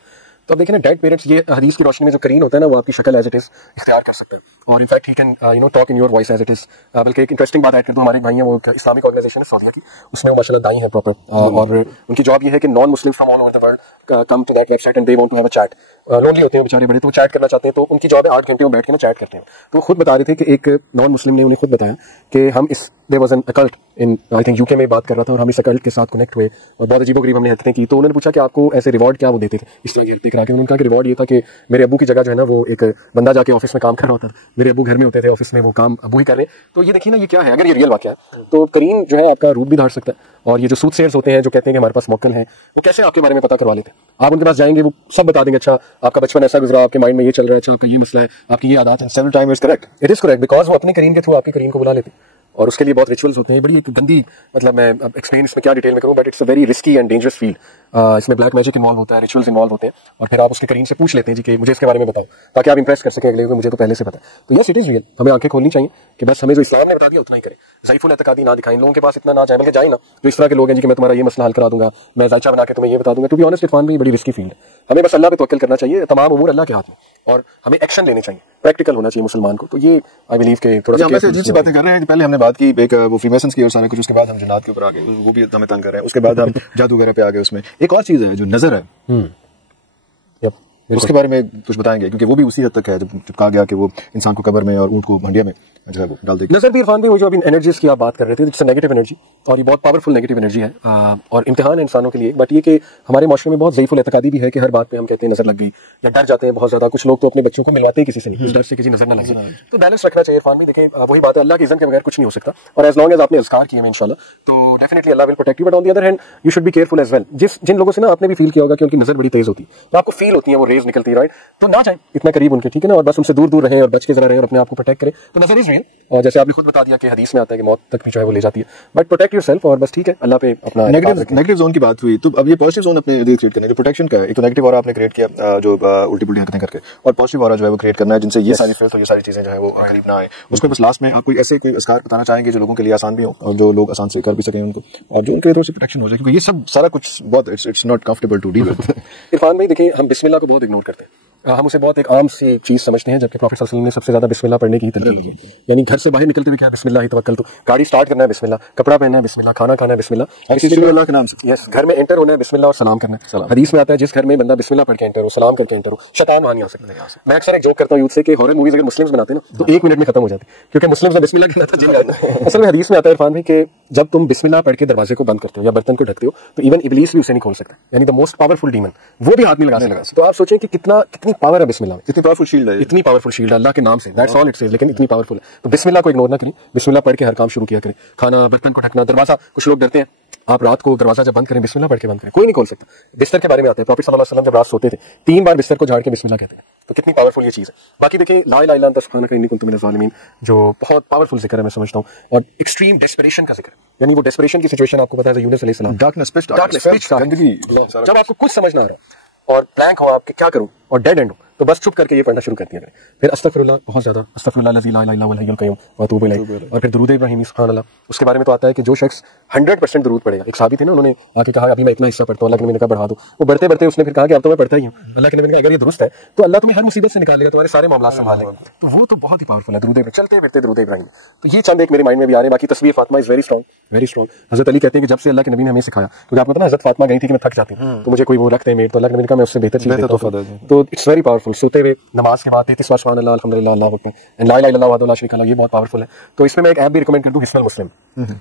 तो अब देखें ना, डेड पेरेंट्स, ये हदीस की रोशनी में जो करीन होता है ना, वो आपकी शक्ल एज इट इज इख्तियार कर सकते हैं, और in fact he can talk in your voice as it is. बल्कि एक इंटरेस्टिंग बात ऐड कर दूं, हमारे भाई हैं, वो इस्लामिक ऑर्गेनाइजेशन है सऊदीया की, उसमें वो माशाल्लाह दाई है प्रॉपर, और उनकी जॉब ये है कि non Muslim from all over the world come to that website and they want to have a chat. Lonely होते हैं बेचारे बड़े, तो वो चैट करना चाहते हैं, तो उनकी जॉब है 8 घंटे वो बैठ के ना चैट करते हैं। तो वो खुद बता रहे थे कि एक नॉन मुस्लिम ने उन्हें खुद बताया कि हम इस there was an occult in, I think UK में बात कर रहा था, और हम इस अकल्ट के साथ कनेक्ट हुए और बहुत अजीबोगरीब हमने हरकतें की। तो उन्होंने पूछा कि आपको ऐसे रिवॉर्ड क्या वो देते थे इस तरह की हरकतें करा के? उन्होंने कहा कि रिवॉर्ड ये था कि मेरे अब्बू की जगह जो है ना, वो एक बंदा जाके ऑफिस में काम कर रहा होता था, मेरे अब्बू घर में होते थे, ऑफिस में वो काम अब्बू ही कर रहे हैं। तो ये देखिए ना, ये क्या है, अगर ये रियल वाकया है तो करीन जो है आपका रूप भी धार सकता है। और ये जो सूटसेयर्स होते हैं जो कहते हैं कि हमारे पास मौकल है, वो कैसे आपके बारे में पता करवा लेते हैं? आप उनके पास जाएंगे, वो सब बता देंगे, अच्छा आपका बचपन ऐसा गुजरा, आपके माइंड में ये चल रहा है, अच्छा आपका ये मसला है, आपकी ये आदत है। Several time is correct, it is correct, because वो अपने करीन के थ्रू आपकी करीन को बुला लेते हैं, और उसके लिए बहुत रिचुअल्स होते हैं। बड़ी एक गंदी, मतलब मैं अब एक्सप्लेन इसमें क्या डिटेल में करूं, but it's a very risky and dangerous field. इसमें ब्लैक मैजिक इन्वॉल्व होता है, रिचुअल्स इन्वॉल्व होते हैं, और फिर आप उसके करीन से पूछ लेते हैं जी कि मुझे इसके बारे में बताओ, ताकि आप इंप्रेस कर सकें अगले को, मुझे तो पहले से पता है। तो यस, इट इज रियल, हमें आंखें खोलनी चाहिए कि बस हमें जो इस्लाम ने बता दिया उतना ही करें, ज़ईफुल एतकादी ना दिखाएं, लोगों के पास इतना ना जाए, बल्कि जाए ना जो इस तरह के लोग हैं जी कि मैं तुम्हारा ये मसला हल करा दूंगा, मैं जायचा बना के तुम्हें ये बता दूंगा। टू बी ऑनेस्ट इरफान भाई, बड़ी रिस्की फील्ड है, हमें बस अल्लाह पे तवक्कल करना चाहिए, तमाम उमूर अल्लाह के हाथ में, और हमें एक्शन लेने चाहिए, प्रैक्टिकल होना चाहिए मुसलमान को। तो ये आई बिलीव के थोड़ा सा अजीब सी बातें कर रहे हैं। पहले हमने बात की एक वो फ्रीमेसन्स की और सारा कुछ, उसके बाद हम जिन्नात के ऊपर आ गए, वो भी हमें तंग कर रहे हैं, उसके बाद हम जादू वगैरह पे आ गए। उसमें एक और चीज है जो नजर है, उसके बारे में कुछ बताएंगे, क्योंकि वो भी उसी हद तक है जब कहा गया कि वो इंसान को कब्र में और ऊंट को भंडिया में जो है वो डाल देगी। नजर भी इरफान भी, वो जो अभी एनर्जीज की आप बात कर रहे थे, इट्स नेगेटिव एनर्जी, और ये बहुत पावरफुल नेगेटिव एनर्जी है, और इम्तिहान है इंसानों के लिए। बट ये कि हमारे माशरे में बहुत ज़ईफुल एतकादी भी है कि हर बात पे हम कहते हैं नजर लग गई, या डर जाते हैं बहुत ज्यादा। कुछ लोग तो अपने बच्चों को मिलवाते हैं किसी से नहीं, इस डर से कि नजर ना लगे। तो बैलेंस रखना चाहिए इरफान भी। देखिए वही बात है, अल्लाह की इज़्ज़त के बगैर कुछ नहीं हो सकता, और एज लॉन्ग एज आपने अज़कार किए इंशाल्लाह, तो definitely Allah will protect you. But on the other hand you should be careful as well. जिन लोगों से ना आपने भी फील किया होगा कि उनकी नजर बड़ी तेज होती है, तो आपको फील होती है वो रेज निकलती है, राइट, तो ना जाए इतना करीब उनके, ठीक है ना, और बस उनसे दूर दूर रहें और बच के जरा रहें और अपने आप को प्रोटेक्ट करें। तो नजर इज रियल, और जैसे आपने खुद बता दिया कि हदीस में आता है कि मौत तक भी जो है वो ले जाती है, बट प्रोटेक्ट योरसेल्फ, और बस ठीक है, अल्लाह पे अपना। नेगेटिव जोन की बात हुई, तो अब ये पॉजिटिव जोन अपने क्रिएट करना है, जो प्रोटेक्शन का है। एक तो नेगेटिव ऑरा आपने क्रिएट किया जो उल्टी पुल्टी हरकतें करके, और पॉजिटिव ऑरा जो है वो क्रिएट करना है जिनसे ये सारी फेल्स और ये सारी चीजें जो है वो करीब ना आए। उसमें बस लास्ट में आप कोई ऐसे कोई अस्कार बताना चाहेंगे जो लोगों के लिए आसान भी हो, और जो लोग आसान से कर भी सकें उनको, और जो उनके लिए थोड़ी सी प्रोटेक्शन हो जाए, क्योंकि ये सब सारा कुछ बहुत it's not comfortable to deal with. Irfan भाई देखिए, हम बिस्मिल्लाह को बहुत इग्नोर करते हैं, हम उसे बहुत एक आम सी चीज समझते हैं, जबकि प्रॉफेट सल्लल्लाहु अलैहि वसल्लम ने सबसे ज्यादा बिस्मिल्लाह पढ़ने की ही तरकीब की है। यानी घर से बाहर निकलते हुए क्या बिस्मिल्लाह ही तवक्कलतु, गाड़ी स्टार्ट करना है बिस्मिल्लाह, कपड़ा पहनना है बिस्मिल्लाह, खाना खाना है बिस्मिल्लाह, अल्लाह के नाम से। यस, घर में एंटर होना है बिस्मिल्लाह और सलाम करना है। हदीस में आता है जिस घर में बंदा बिस्मिल्लाह पढ़ के एंटर हो, सलाम करके एंटर हो, शैतान वहां नहीं आ सकता। मैं अक्सर एक जोक करता हूं यूथ से कि हॉरर मूवीज अगर मुस्लिम्स बनाते हैं ना, तो 1 मिनट में खत्म हो जाती, क्योंकि मुस्लिम्स ने बिस्मिल्लाह कहना था जिन आता। असल में हदीस में आता है इरफान भाई कि जब तुम बिस्मिल्लाह पढ़ के दरवाजे को बंद करते हो या बर्तन को ढकते हो, तो इवन इब्लीस भी उसे नहीं खोल सकता, यानी द मोस्ट पावरफुल डीमन वो भी हाथ नहीं लगाने लगा। तो आप सोचें कि कितनी पावर है बिस्मिल्लाह में, इतनी पावरफुल शील्ड है, इतनी पावरफुल शील्ड अल्लाह के नाम से, दैट्स ऑल इट सेज, लेकिन इतनी पावरफुल है। तो बिस्मिल्लाह को इग्नोर ना करें, बिस्मिल्लाह पढ़ के हर काम शुरू किया करें, खाना बर्तन को ढकना, दरवाजा, कुछ लोग डरते हैं, आप रात को दरवाजा जब बंद करें बिस्मिल्लाह पढ़ के बंद करें, कोई नहीं खोल सकता। बिस्तर के बारे में आता है, प्रॉफेट सल्लल्लाहु अलैहि वसल्लम जब रात सोते थे 3 बार बिस्तर को झाड़ के बिस्मिल्लाह कहते हैं, तो कितनी पावरफुल ये चीज है। बाकी देखिए ला इलाहा इल्ला अंता सुब्हानका इन्नी कुन्तु मिनज़ ज़ालिमीन, जो बहुत पावरफुल जिक्र है मैं समझता हूँ, और एक्सट्रीम डेस्परेशन का जिक्र, यानी वो डेस्परेशन की सिचुएशन आपको पता है यूनुस अलैहिस्सलाम, डार्कनेस, गंदगी, जब आपको कुछ समझ ना आ रहा और ब्लैंक हो आपके क्या करूं, और डेड एंड हो, तो बस चुप करके ये पढ़ना शुरू कर दिया करें। फिर अस्तगफिरुल्लाह बहुत ज्यादा, अस्तगफिरुल्लाह लज़ी ला इलाहा इल्ला हुवल हय्युल क़य्यूम व अतूबु इलैह, और फिर दुरूद इब्राहिमी सुब्हानअल्लाह। उसके बारे में तो आता है कि जो शख्स 100% दुरूद पढ़ेगा, एक साहबी थे ना, उन्होंने आके कहा अभी मैं इतना हिस्सा पढ़ता हूं, अल्लाह के नबी ने कहा बढ़ा दो, वो बढ़ते बढ़ते उसने फिर कहा कि अब तो मैं पढ़ता ही हूं। अल्लाह के नबी ने कहा अगर ये दुरुस्त है तो अल्लाह तुम्हें हर मुसीबत से निकालेगा, तुम्हारे सारे मामला संभाल लेगा। तो वो तो बहुत ही पावरफुल है, दुरूद इब्राहिम, चलते फिरते दुरूद इब्राहिम। तो ये चंद एक मेरे माइंड में भी आ रहे हैं। बाकी तस्वीर Fatima is very strong, very strong. हजरत अली कहते हैं कि जब से अल्लाह के नबी ने हमें सिखाया, क्योंकि आपको पता है हजरत फातिमा गई थी कि मैं थक जाती हूं, तो मुझे कोई वो रखते हैं मेड, तो अल्लाह के नबी ने कहा मैं उससे बेहतर चीज देता हूं। तो इट्स वेरी पावरफुल। सोते हुए नमाज के बाद 33 बार सुभान अल्लाह, अल्हम्दुलिल्लाह, अल्लाहु अकबर, एंड ला इलाहा इल्लल्लाह वहदहु ला शरीका लहू, ये बहुत पावरफुल है। तो इसमें मैं एक ऐप भी रिकमेंड कर दूं, हिस्नुल मुस्लिम,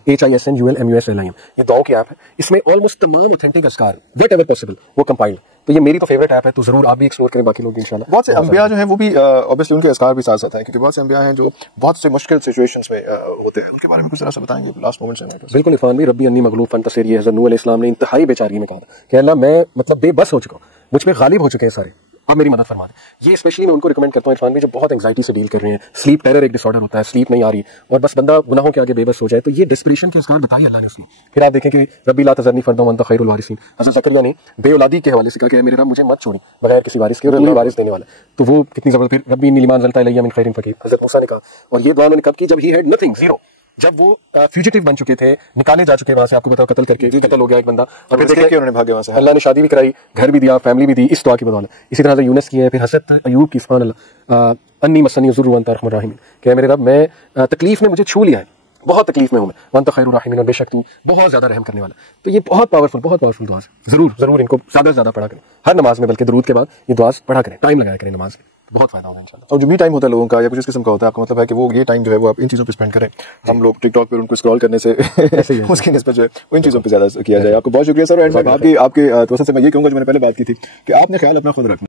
HISNULMUSLIM, ये दुआओं की ऐप है। इसमें ऑलमोस्ट तमाम ऑथेंटिक अज़कार व्हाटएवर पॉसिबल वो कंपाइल्ड, तो ये मेरी तो फेवरेट ऐप है, तो जरूर आप भी एक्सप्लोर करें, बाकी लोग इंशाल्लाह। बहुत से अंबिया जो हैं वो भी ऑब्वियसली उनके अज़कार भी साथ साथ हैं, क्योंकि बहुत से अंबिया हैं जो बहुत से मुश्किल सिचुएशंस में होते हैं, उनके बारे में कुछ जरा सा बताएंगे लास्ट मोमेंट्स में। बिल्कुल इरफान भी, रब्बी अन्नी मगलूब फंतसिर, ये हज़रत नूह अलैहिस्सलाम ने इंतहाई बेचारी में कहा कि अल्लाह मैं मतलब बेबस हो चुका हूं, मुझ पे गालिब हो चुके हैं सारे, अब मेरी मदद फरमा दे। ये स्पेशली मैं उनको रिकमेंड करता हूँ इरफान भी, जो बहुत एंग्जाइटी से डील कर रहे हैं, स्लीप टेरर एक डिसऑर्डर होता है, स्लीप नहीं आ रही और बस बंदा गुनाहों के आगे बेबस हो जाए, तो ये डिस्परेशन के अज़कार बताइए अल्लाह ने उसमें। फिर आप देखें कि रब्बी ला तज़रनी फर्दन व अंता खैरुल वारिसीन, हज़रत ज़करिया ने बेऔलादी के हवाले से कहा कि मेरे रब मुझे मत छोड़ी बगैर किसी वारिस के, और अल्लाह वारिस देने वाला, तो वो कितनी जबरदस्त। फिर रब्बी इन्नी लिमा अंज़लता इलैया मिन खैरिन फ़कीर, हज़रत मूसा ने कहा, और ये दुआ उन्होंने कब की, जब ही हैड नथिंग, जीरो, जब वो फ्यूजिटिव बन चुके थे, निकाले जा चुके वहां से, आपको बताओ कत्ल करके कत्ल हो गया एक बंदा, और फिर देखिए उन्होंने भागे वहां से, अल्लाह ने शादी भी कराई, घर भी दिया, फैमिली भी दी, इस दुआ की बदौलत। इसी तरह यूनुस की है, फिर हज़रत अय्यूब की, सुभान अल्लाह, अन्नी मसनी ज़ुर्र व अंत अरहमुर राहिमीन, कि मेरे रब मैं तकलीफ ने मुझे छू लिया है, बहुत तकलीफ में हूं मैं, व अंत खैरुर राहिमीन, और बेशक तू बहुत ज्यादा रहम करने वाला। तो ये बहुत पावरफुल दुआ है। जरूर इनको ज्यादा से ज्यादा पढ़ा करें, हर नमाज में, बल्कि दुरूद के बाद ये दुआ पढ़ा करें, टाइम लगाया करें नमाज में, बहुत फायदा होगा इंशाल्लाह। और जो भी टाइम होता है लोगों का या कुछ इस किस्म का होता है, आपका मतलब है कि वो ये टाइम जो है वो आप इन चीज़ों पे स्पेंड करें। हम लोग टिकटॉक पर उनको स्क्रॉल करने से उसकी निस्बत जो है वो इन चीज़ों पे ज़्यादा किया जाए। आपको बहुत शुक्रिया सर। एंड आपके तवज्जो से मैं ये कहूँगा जो मैंने पहले बात की थी कि आपने ख्याल अपना खुद रखना।